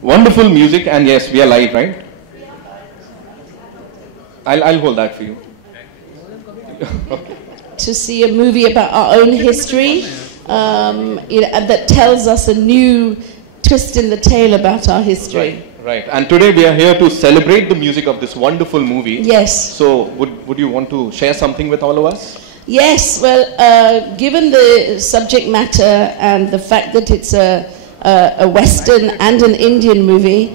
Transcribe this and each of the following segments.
Wonderful music, and yes, we are live, right? I'll hold that for you. Okay. To see a movie about our own history, that tells us a new twist in the tale about our history. Right. And today we are here to celebrate the music of this wonderful movie. Yes. So would you want to share something with all of us? Yes. Well, given the subject matter and the fact that it's a Western and an Indian movie,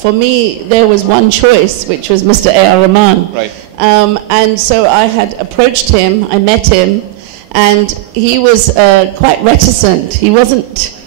for me there was one choice, which was Mr. A.R. Rahman. Right. And so I had approached him, I met him, and he was quite reticent. He wasn't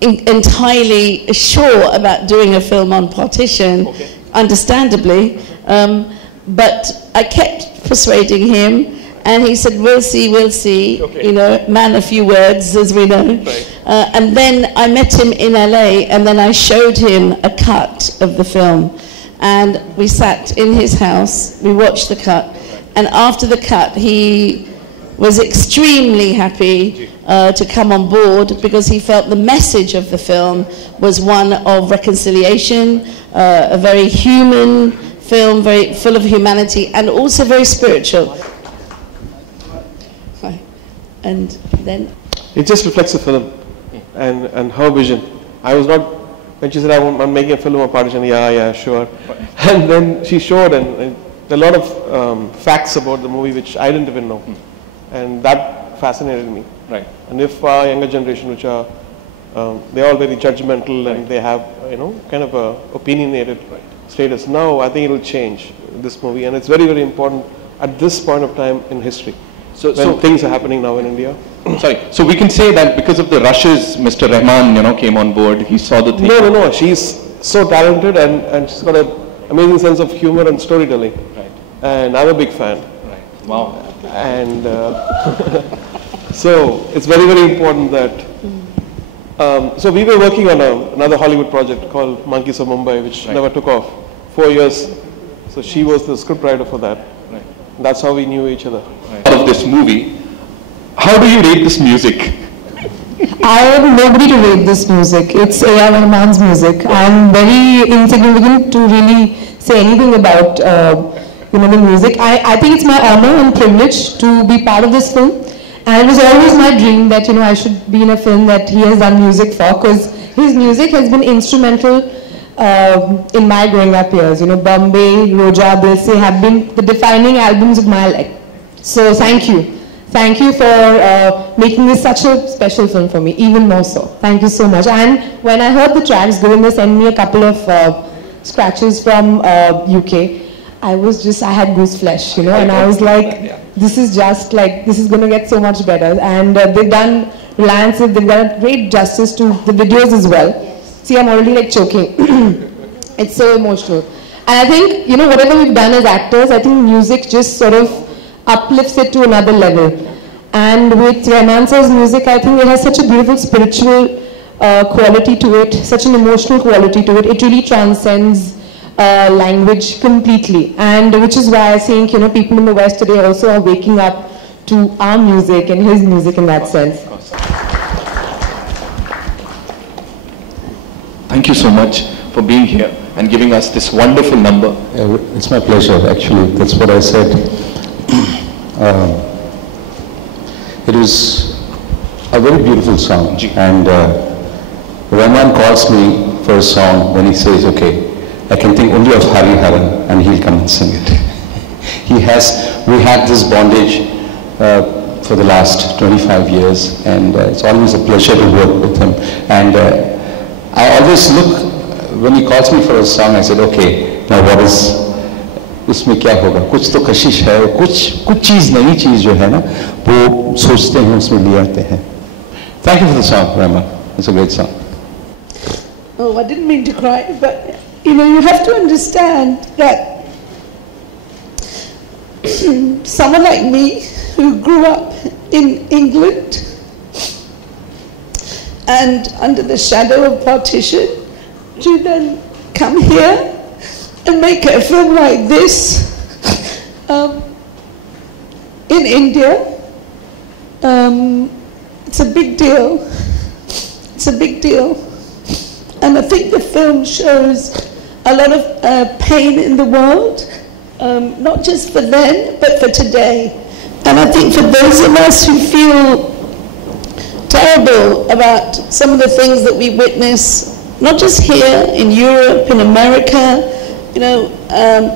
entirely sure about doing a film on Partition, okay. Understandably. But I kept persuading him, and he said, we'll see, okay. You know, man a few words, as we know. Right. And then I met him in LA, and then I showed him a cut of the film. And we sat in his house, we watched the cut, and after the cut he was extremely happy to come on board, because he felt the message of the film was one of reconciliation, a very human film, very full of humanity, and also very spiritual. And then it just reflects the film and her vision. I was not, when she said I'm making a film on Partition, yeah, sure. And then she showed, and there are a lot of facts about the movie which I didn't even know, and that fascinated me. Right. And if our younger generation, which are they're all very judgmental, and they have kind of a opinionated status. Now I think it will change this movie, and it's very, very important at this point of time in history. So things are happening now in India. Sorry. So we can say that because of the rushes, Mr. Rahman, came on board. He saw the thing. No. She's so talented, and she's got an amazing sense of humor and storytelling. Right. And I'm a big fan. Right. Wow. And so it's very, very important that. So we were working on another Hollywood project called Monkeys of Mumbai, which never took off. 4 years. So she was the scriptwriter for that. Right. That's how we knew each other. Right. Of this movie, how do you rate this music? I am nobody to rate this music. It's A.R. Rahman's music. I'm very insignificant to really say anything about the music. I think it's my honor and privilege to be part of this film. And it was always my dream that I should be in a film that he has done music for, because his music has been instrumental in my growing up years. Bombay, Roja, Dil Se have been the defining albums of my life. So thank you. Thank you for making this such a special film for me, even more so. Thank you so much. And when I heard the tracks, Govinda sent me a couple of scratches from UK. I had goose flesh, and I was like, this is going to get so much better. And they've done Reliance, they've done great justice to the videos as well. See, I'm already choking. It's so emotional. And I think, whatever we've done as actors, I think music just sort of uplifts it to another level. And with Rahman sir's music, I think it has such a beautiful spiritual quality to it, such an emotional quality to it. It really transcends language completely, and which is why I think people in the West today also are waking up to our music and his music in that sense. Thank you so much for being here and giving us this wonderful number. It's my pleasure, actually. That's what I said. It is a very beautiful song, and Rahman calls me for a song when he says, okay, I can think only of Hari Haran, and he'll come and sing it. We had this bondage for the last 25 years, and it's always a pleasure to work with him. And I always look, when he calls me for a song, I said, okay, now what is, उसमें क्या होगा? कुछ तो कशिश है, कुछ चीज़ नई चीज़ जो है ना, वो सोचते हैं, उसमें ले आते हैं. Thank you for the song, Rahman. It's a great song. Oh, I didn't mean to cry, but you have to understand that someone like me who grew up in England and under the shadow of Partition, to then come here and make a film like this in India, it's a big deal. It's a big deal. And I think the film shows a lot of pain in the world, not just for then, but for today. And I think for those of us who feel terrible about some of the things that we witness, not just here in Europe, in America, you know,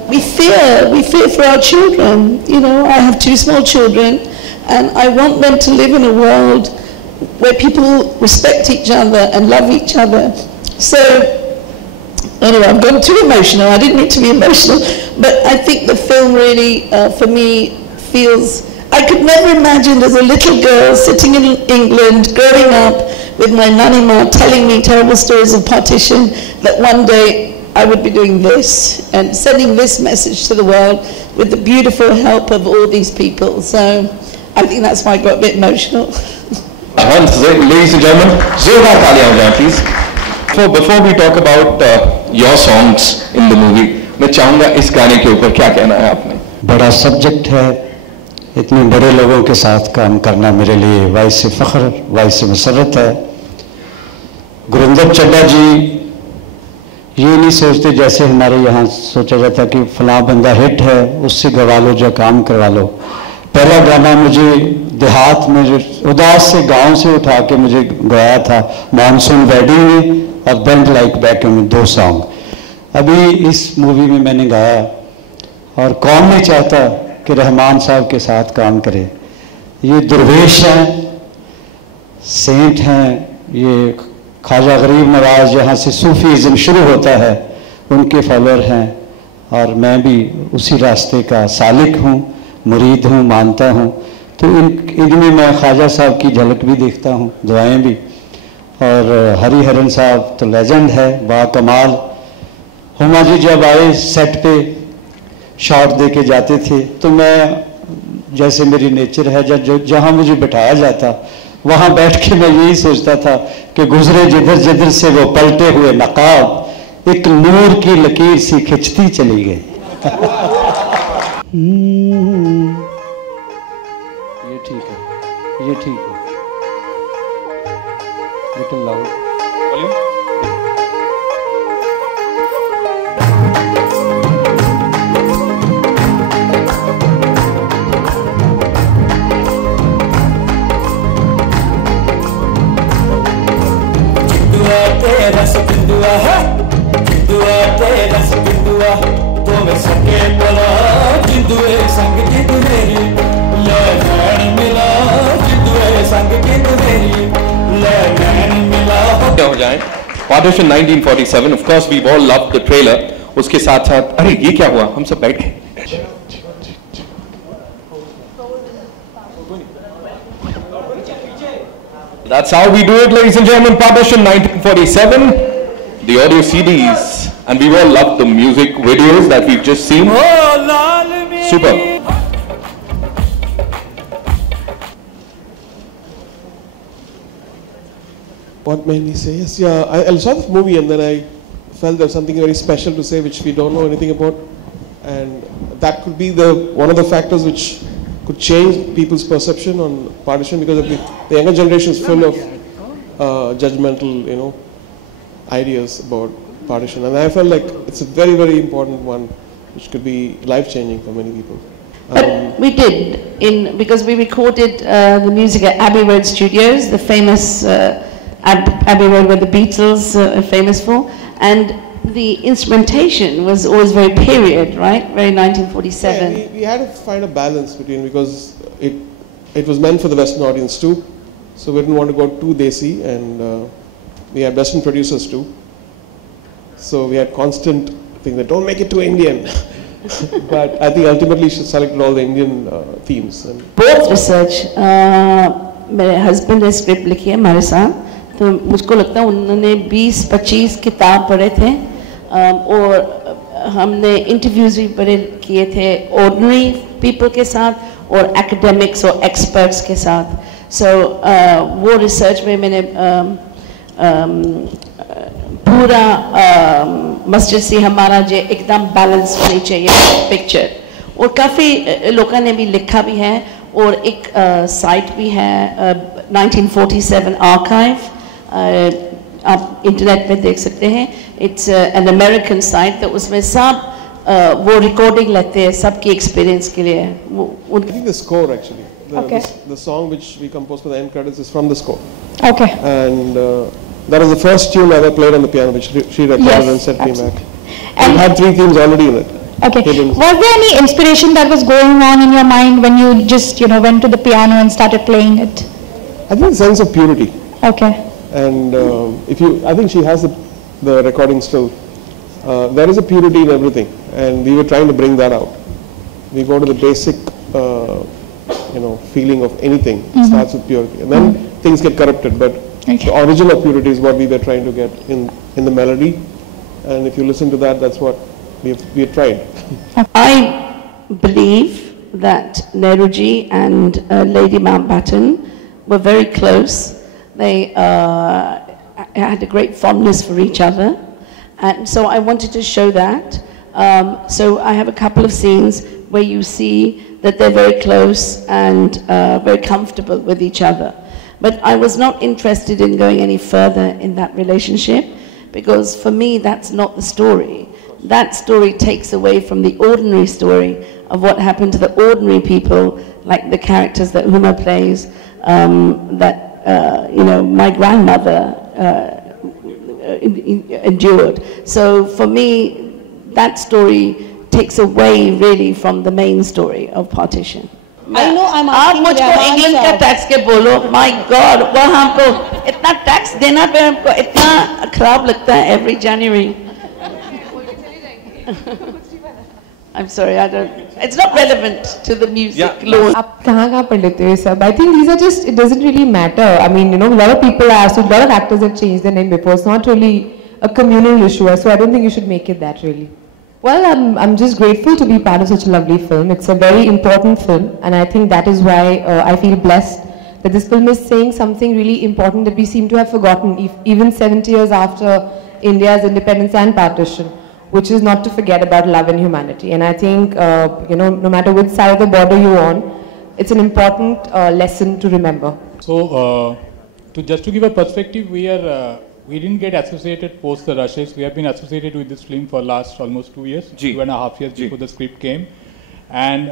we fear for our children. You know, I have 2 small children, and I want them to live in a world where people respect each other and love each other. So, anyway, I've gone too emotional. I didn't need to be emotional, but I think the film really, for me, feels. I could never imagine as a little girl sitting in England, growing up with my nanny ma telling me terrible stories of partition, that one day I would be doing this and sending this message to the world with the beautiful help of all these people. So I think that's why I got a bit emotional. Ladies and gentlemen, zordar taaliyan ho jaye please. So before we talk about your songs in the movie, मैं चाहूँगा इस गाने के ऊपर क्या कहना है आपने? बड़ा सब्जेक्ट है, इतने बड़े लोगों के साथ काम करना मेरे लिए वाइस फ़ख्र, वाइस मसरत है। गुरिंदर चड्ढा जी ये नहीं सोचते जैसे हमारे यहाँ सोचा जाता कि फलां बंदा हिट है, उससे गवा लो जो काम करवा लो। पहला गाना मुझे देहात में जो उदास से गांव से उठा के मुझे गाया था मानसून वेडिंग में और बेंड लाइक बैक में 2 सॉन्ग अभी इस मूवी में मैंने गाया। और कौन नहीं चाहता कि रहमान साहब के साथ काम करे। ये दुर्वेश हैं, सेंट हैं, ये ख्वाजा गरीब नवाज यहाँ से सूफीज़म शुरू होता है, उनके फॉलोअर हैं और मैं भी उसी रास्ते का सालिक हूँ, मुरीद हूँ, मानता हूँ। तो इनमें मैं ख्वाजा साहब की झलक भी देखता हूँ, दुआएं भी। और हरिहरन साहब तो लेजेंड है, बाकमाल। हुमा जी जब आए सेट पे शॉट दे के जाते थे तो मैं, जैसे मेरी नेचर है, जहाँ मुझे बिठाया जाता वहाँ बैठ के मैं यही सोचता था कि गुजरे जिधर जिधर से वो पलटे हुए नकाब एक नूर की लकीर सी खिंचती चली गई। ये ठीक है, ये ठीक है, लिटिल लाउड रस बिंदुआ है, जिंदुआ तेरा रस बिंदुआ तो मैं सके बोला जिंदुए संग जिंदु मेरी ले नैन मिला जिंदुए संग जिंदु मेरी ले नैन मिला। क्या हो जाए Partition 1947, of course we've all loved the trailer. उसके साथ साथ अरे ये क्या हुआ, हम सब बैठ गए। That's how we do it, ladies and gentlemen. Partition 1947, the audio CDs, and we all loved the music videos that we've just seen. Super. What made me say yes? Yeah, I saw the movie and then I felt there was something very special to say which we don't know anything about, and that could be one of the factors which could change people's perception on partition, because of the younger generation is full of judgmental, ideas about partition, and I felt like it's a very, very important one, which could be life-changing for many people. But we did, because we recorded the music at Abbey Road Studios, the famous Abbey Road where the Beatles are famous for, and the instrumentation was always very period, right? Very 1947. Yeah, we had to find a balance between, because it was meant for the Western audience too, so we didn't want to go too desi, and we had Western producers too. So we had constant thing that don't make it too Indian. But I think ultimately she selected all the Indian themes. And both research. मेरे husband ने script लिखी है हमारे साथ, तो मुझको लगता है उन्होंने 20-25 किताब पढ़े थे, और हमने इंटरव्यूज भी किए थे ordinary people के साथ और academics और experts के साथ. So वो research में मैंने पूरा मस्जिद से हमारा जो एकदम बैलेंस होनी चाहिए पिक्चर, और काफ़ी लोगों ने भी लिखा भी है, और एक साइट भी है 1947 आर्काइव, आप इंटरनेट पे देख सकते हैं. It's an American site that उसमें सब वो रिकॉर्डिंग लेते हैं सबकी एक्सपीरियंस के लिए. I think the score actually. The song which we composed for the end credits is from the score. Okay. And that was the first tune I ever played on the piano, which she recorded and sent me back. And it had 3 themes already in it. Okay. Was there any inspiration that was going on in your mind when you just, went to the piano and started playing it? I think a sense of purity. Okay. And I think she has the recording still. There is a purity in everything, and we were trying to bring that out. We go to the basic, feeling of anything. It starts with purity, and then things get corrupted. But the origin of purity is what we were trying to get in the melody. And if you listen to that, that's what we have tried. I believe that Nehruji and Lady Mountbatten were very close. They had a great fondness for each other, and so I wanted to show that. So I have a couple of scenes where you see that they're very close and very comfortable with each other. But I was not interested in going any further in that relationship, because for me that's not the story. That story takes away from the ordinary story of what happened to the ordinary people, like the characters that Huma plays, my grandmother endured. So for me, that story takes away really from the main story of Partition. I know I'm asking आप मुझको England का tax के बोलो. My God, वो हमको इतना tax देना पे हमको इतना खराब लगता है every January. I'm sorry, it's not relevant to the music law. आप कहाँ पढ़ लेते हो ये सब? I think these are just, it doesn't really matter. I mean, a lot of people are, so a lot of actors have changed their name before. It's not really a communal issue, so I don't think you should make it that really. Well, I'm just grateful to be part of such a lovely film. It's a very important film, and I think that is why I feel blessed that this film is saying something really important that we seem to have forgotten, even 70 years after India's independence and partition, which is not to forget about love and humanity. And I think, no matter which side of the border you're on, it's an important lesson to remember. So, just to give a perspective, we didn't get associated post the rushes. We have been associated with this film for last almost 2 years, 2.5 years before the script came. And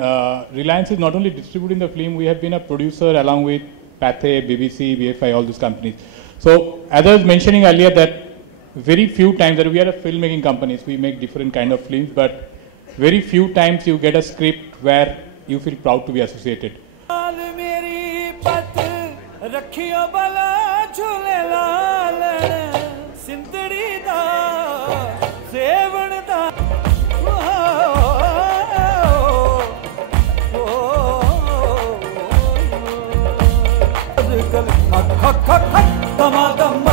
Reliance is not only distributing the film, we have been a producer along with Pathé, BBC, BFI, all these companies. So, as I was mentioning earlier, that very few times that we are a filmmaking companies, we make different kind of films, but very few times you get a script where you feel proud to be associated. Dum